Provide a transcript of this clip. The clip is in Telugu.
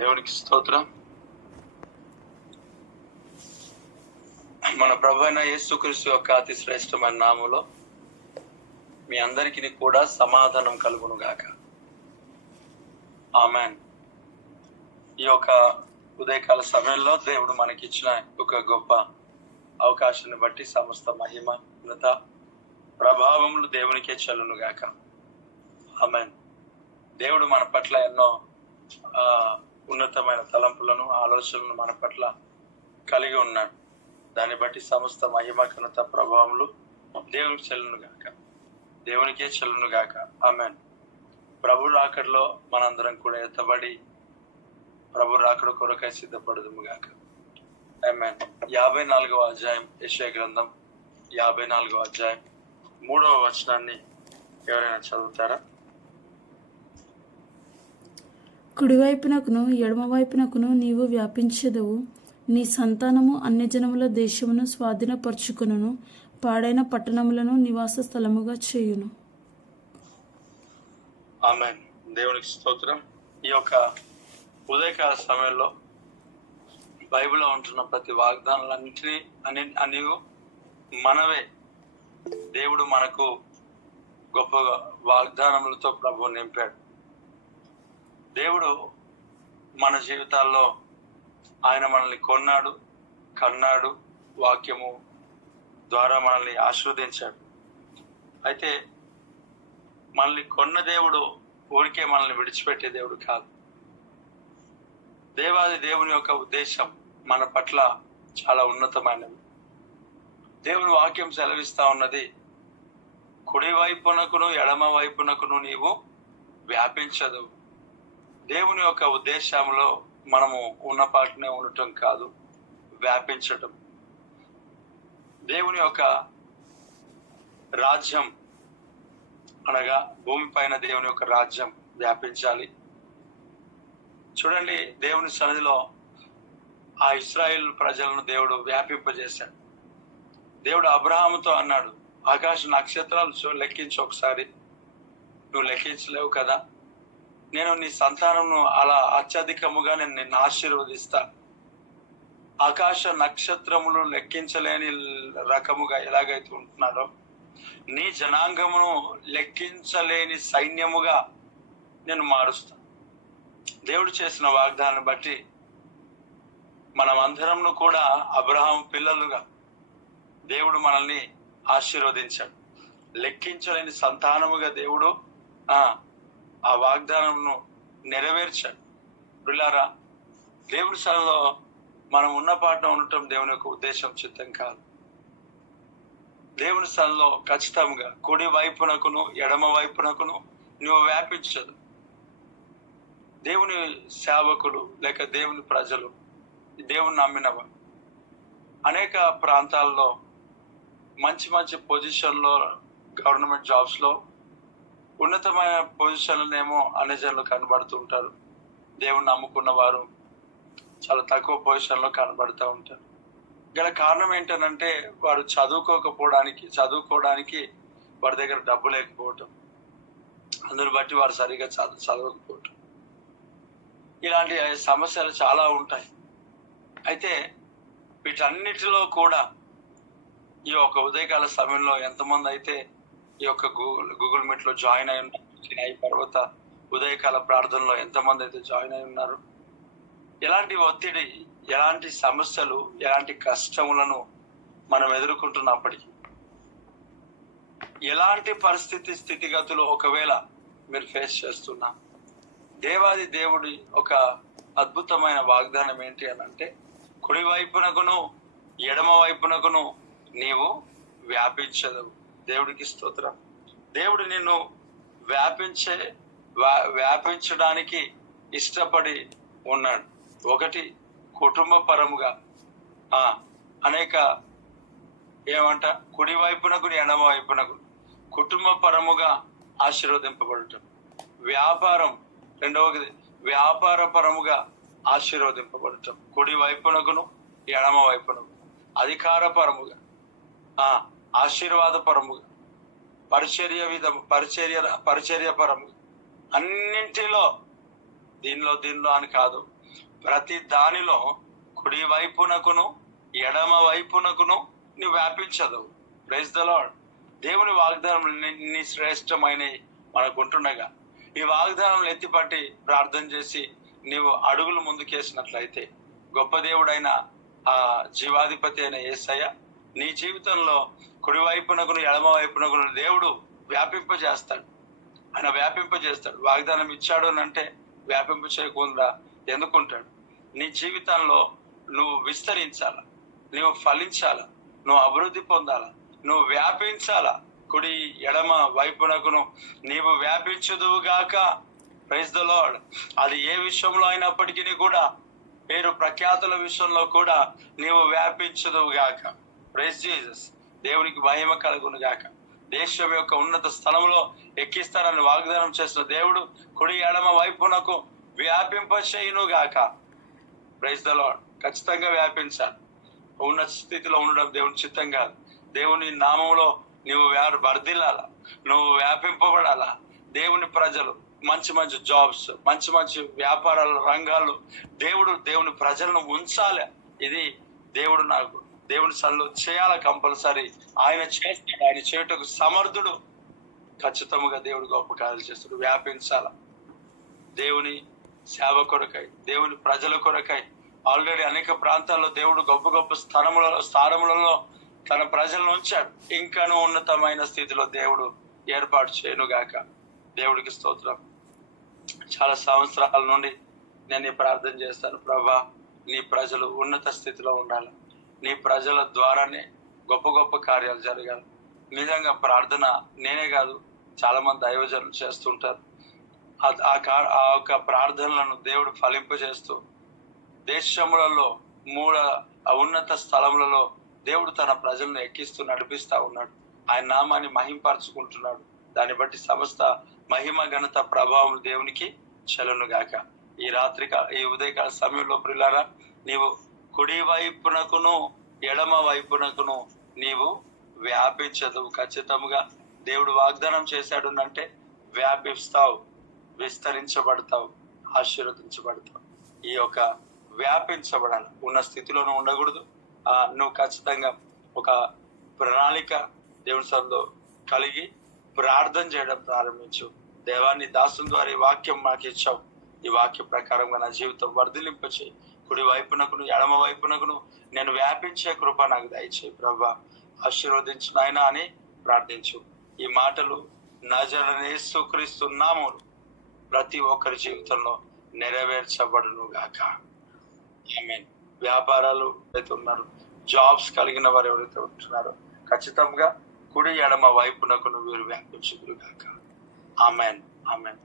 దేవునికి స్తోత్రం. మన ప్రభు అయిన యేసుక్రీస్తు యొక్క అతి శ్రేష్టమైన నామములో మీ అందరికీ కూడా సమాధానం కలుగును గాక. ఆమేన్. ఈ యొక్క ఉదయకాల సమయంలో దేవుడు మనకిచ్చిన ఒక గొప్ప అవకాశాన్ని బట్టి సమస్త మహిమ ఘనత ప్రభావములు దేవునికే చెల్లును గాక. ఆమేన్. దేవుడు మన పట్ల ఎన్నో ఉన్నతమైన తలంపులను ఆలోచనలను మన పట్ల కలిగి ఉన్నాడు. దాన్ని బట్టి సమస్త మహిమ ఘనత ప్రభావములు దేవునికి చెల్లును గాక, దేవునికే చెల్లును గాక. ఆమేన్. ప్రభు రాకడలో మనందరం కూడా ఎత్తబడి ప్రభు రాకడ కొరకై సిద్ధపడదుము గాక. ఆమేన్. 54వ అధ్యాయం యెషయా గ్రంథం 54వ అధ్యాయం 3వ వచనాన్ని ఎవరైనా చదువుతారా? కుడివైపునకును ఎడమవైపునకును నీవు వ్యాపించెదవు, నీ సంతానము అన్యజనముల దేశమును స్వాధీనపరచుకును, పాడైన పట్టణములను నివాస స్థలముగా చేయును. ఆమేన్. దేవునికి స్తోత్రం. ఈ యొక్క ఉదయకాల సమయంలో బైబిల్లో ఉంటున్న ప్రతి వాగ్దానాలన్నింటినీ అన్ని మనవే. దేవుడు మనకు గొప్ప వాగ్దానములతో ప్రభు నింపాడు. దేవుడు మన జీవితాల్లో ఆయన మనల్ని కొన్నాడు, కన్నాడు, వాక్యము ద్వారా మనల్ని ఆశీర్వదించాడు. అయితే మనల్ని కొన్న దేవుడు ఊరికే మనల్ని విడిచిపెట్టే దేవుడు కాదు. దేవాది దేవుని యొక్క ఉద్దేశం మన పట్ల చాలా ఉన్నతమైనది. దేవుని వాక్యం సెలవిస్తా ఉన్నది, కుడి వైపునకును ఎడమ వైపునకును నీవు వ్యాపించదు. దేవుని యొక్క ఉద్దేశంలో మనము ఉన్న పాటనే ఉండటం కాదు, వ్యాపించటం. దేవుని యొక్క రాజ్యం అనగా భూమిపైన దేవుని యొక్క రాజ్యం వ్యాపించాలి. చూడండి, దేవుని సన్నిధిలో ఆ ఇశ్రాయేలు ప్రజలను దేవుడు వ్యాపింపజేశాడు. దేవుడు అబ్రహాముతో అన్నాడు, ఆకాశ నక్షత్రాలు లెక్కించు ఒకసారి. నువ్వు లెక్కించలేవు కదా, నేను నీ సంతానంను అలా అత్యధికముగా నేను నిన్ను ఆశీర్వదిస్తా. ఆకాశ నక్షత్రములు లెక్కించలేని రకముగా ఎలాగైతే ఉంటున్నాడో, నీ జనాంగమును లెక్కించలేని సైన్యముగా నేను మారుస్తా. దేవుడు చేసిన వాగ్దానాన్ని బట్టి మనం అందరంను కూడా అబ్రహాం పిల్లలుగా దేవుడు మనల్ని ఆశీర్వదించాడు. లెక్కించలేని సంతానముగా దేవుడు ఆ వాగ్దానంను నెరవేర్చాడు. పిల్లారా, దేవుడి సన్నిధిలో మనం ఉన్న పాటలో ఉండటం దేవుని యొక్క ఉద్దేశం, చిత్తం కాదు. దేవుని సన్నిధిలో ఖచ్చితంగా కుడి వైపునకును ఎడమ వైపునకును నువ్వు వ్యాపించదు. దేవుని సేవకులు లేక దేవుని ప్రజలు, దేవుని నమ్మినవారు అనేక ప్రాంతాల్లో మంచి మంచి పొజిషన్లో, గవర్నమెంట్ జాబ్స్లో, ఉన్నతమైన పొజిషన్లనేమో అన్ని జనులు కనబడుతూ ఉంటారు. దేవుని నమ్ముకున్న వారు చాలా తక్కువ పొజిషన్లో కనబడుతూ ఉంటారు. గల కారణం ఏంటనంటే వారు చదువుకోవడానికి వారి దగ్గర డబ్బు లేకపోవటం, అందుని బట్టి వారు సరిగా చదవకపోవటం, ఇలాంటి సమస్యలు చాలా ఉంటాయి. అయితే వీటన్నిటిలో కూడా ఈ యొక్క ఉదయకాల సమయంలో ఎంతమంది అయితే ఈ యొక్క గూగుల్ మీట్ లో జాయిన్ అయి ఉన్నారు, ఈ పర్వత ఉదయకాల ప్రార్థనలో ఎంతమంది అయితే జాయిన్ అయి ఉన్నారు, ఎలాంటి ఒత్తిడి, ఎలాంటి సమస్యలు, ఎలాంటి కష్టములను మనం ఎదుర్కొంటున్నప్పటికీ, ఎలాంటి స్థితిగతులు ఒకవేళ మీరు ఫేస్ చేస్తున్నా, దేవాది దేవుడి ఒక అద్భుతమైన వాగ్దానం ఏంటి అని అంటే, కుడి వైపునకును ఎడమ వైపునకును నీవు వ్యాపించదవు. దేవుడికి స్తోత్రం. దేవుడు నిన్ను వ్యాపించడానికి ఇష్టపడి ఉన్నాడు. ఒకటి, కుటుంబ పరముగా అనేక కుడి వైపునకు ఎడమ వైపునకు కుటుంబ పరముగా ఆశీర్వదింపబడటం. వ్యాపారం, రెండవది వ్యాపార పరముగా ఆశీర్వదింపబడటం, కుడి వైపునకును ఎడమ వైపునకు. అధికార పరముగా, ఆశీర్వాద పరముగా, పరిచర్య పరముగా, అన్నింటిలో దీనిలో అని కాదు, ప్రతి దానిలో కుడి వైపునకును ఎడమ వైపునకును నువ్వు వ్యాపించదు. Praise the lord. దేవుని వాగ్దానం నీ శ్రేష్టమైన మనకుంటుండగా ఈ వాగ్దానం ఎత్తిపట్టి ప్రార్థన చేసి నీవు అడుగులు ముందుకేసినట్లయితే గొప్ప దేవుడైన ఆ జీవాధిపతి అయిన యేసయ్య నీ జీవితంలో కుడి వైపునకును ఎడమ వైపునకును దేవుడు వ్యాపింపజేస్తాడు. ఆయన వ్యాపింపజేస్తాడు. వాగ్దానం ఇచ్చాడు అని అంటే వ్యాపింప చేయకుండా ఎందుకుంటాడు? నీ జీవితంలో నువ్వు విస్తరించాల, నువ్వు ఫలించాల, నువ్వు అభివృద్ధి పొందాల, నువ్వు వ్యాపించాల. కుడి ఎడమ వైపునకును నీవు వ్యాపించుదువుగాక. Praise the lord. అది ఏ విషయంలో అయినప్పటికీ కూడా, పేరు ప్రఖ్యాతుల విషయంలో కూడా నీవు వ్యాపించుదువుగాక. Praise Jesus. దేవునికి మహిమ కలుగును గాక. దేశం యొక్క ఉన్నత స్థలంలో ఎక్కిస్తారని వాగ్దానం చేసిన దేవుడు కుడి ఎడమ వైపునకు వ్యాపింపచేయును గాక. Praise the Lord. ఖచ్చితంగా వ్యాపించాలి. ఉన్నత స్థితిలో ఉండడం దేవుని చిత్తం కాదు. దేవుని నామంలో నువ్వు వర్ధిల్లాల, నువ్వు వ్యాపింపబడాలా. దేవుని ప్రజలు మంచి మంచి జాబ్స్, మంచి మంచి వ్యాపారాల రంగాల్లో దేవుని ప్రజలను ఉంచాలి. ఇది దేవుని సన్నిధిలో చేయాల. కంపల్సరీ ఆయన చేస్తాడు. ఆయన చేయుటకు సమర్థుడు. ఖచ్చితంగా దేవుడు గొప్ప కార్యాలు చేస్తాడు. వ్యాపించాల. దేవుని సేవ కొరకై, దేవుని ప్రజల కొరకై ఆల్రెడీ అనేక ప్రాంతాల్లో దేవుడు గొప్ప గొప్ప స్థానములలో తన ప్రజలను ఉంచాడు. ఇంకాను ఉన్నతమైన స్థితిలో దేవుడు ఏర్పాటు చేయనుగాక. దేవుడికి స్తోత్రం. చాలా సంవత్సరాల నుండి నేను ఈ ప్రార్థన చేస్తాను. ప్రభా, నీ ప్రజలు ఉన్నత స్థితిలో ఉండాలి. నీ ప్రజల ద్వారానే గొప్ప గొప్ప కార్యాలు జరగాలి. నిజంగా ప్రార్థన నేనే కాదు, చాలా మంది దైవజనులు చేస్తుంటారు. ఆ యొక్క ప్రార్థనలను దేవుడు ఫలింపజేస్తూ దేశములలో ఉన్నత స్థలములలో దేవుడు తన ప్రజలను ఎక్కిస్తూ నడిపిస్తా ఉన్నాడు. ఆయన నామాన్ని మహింపరచుకుంటున్నాడు. దాన్ని బట్టి సమస్త మహిమ ఘనత ప్రభావం దేవునికి చెల్లును గాక. ఈ ఉదయకాల సమయంలో ప్రియులారా, నీవు కుడి వైపునకును ఎడమ వైపునకును నీవు వ్యాపించదు. ఖచ్చితంగా దేవుడు వాగ్దానం చేశాడు అంటే వ్యాపిస్తావు, విస్తరించబడతావు, ఆశీర్వదించబడతావు. ఈ యొక్క వ్యాపించబడాలి. ఉన్న స్థితిలోనూ ఉండకూడదు. నువ్వు ఖచ్చితంగా ఒక ప్రణాళిక దేవుని సన్నిధిలో కలిగి ప్రార్థన చేయడం ప్రారంభించు. దేవాన్ని దాసుని ద్వారా ఈ వాక్యం మాకు ఇచ్చావు. ఈ వాక్య ప్రకారంగా నా జీవితం వర్ధిలింపచేయి. కుడి వైపునకును ఎడమ వైపునకును నేను వ్యాపించే కృప నాకు దయచేయి ప్రభా. ఆశీర్వదించు నాయనా అని ప్రార్థించు. ఈ మాటలు నజరేయుడైన యేసుక్రీస్తు నామములో ప్రతి ఒక్కరి జీవితంలో నెరవేర్చబడును గాక. ఆమేన్. వ్యాపారాలు ఎవరైతే ఉన్నారో, జాబ్స్ కలిగిన వారు ఎవరైతే ఉంటున్నారో, ఖచ్చితంగా కుడి ఎడమ వైపునకును వీరు వ్యాపించుదురు గాక. ఆమేన్. ఆమేన్.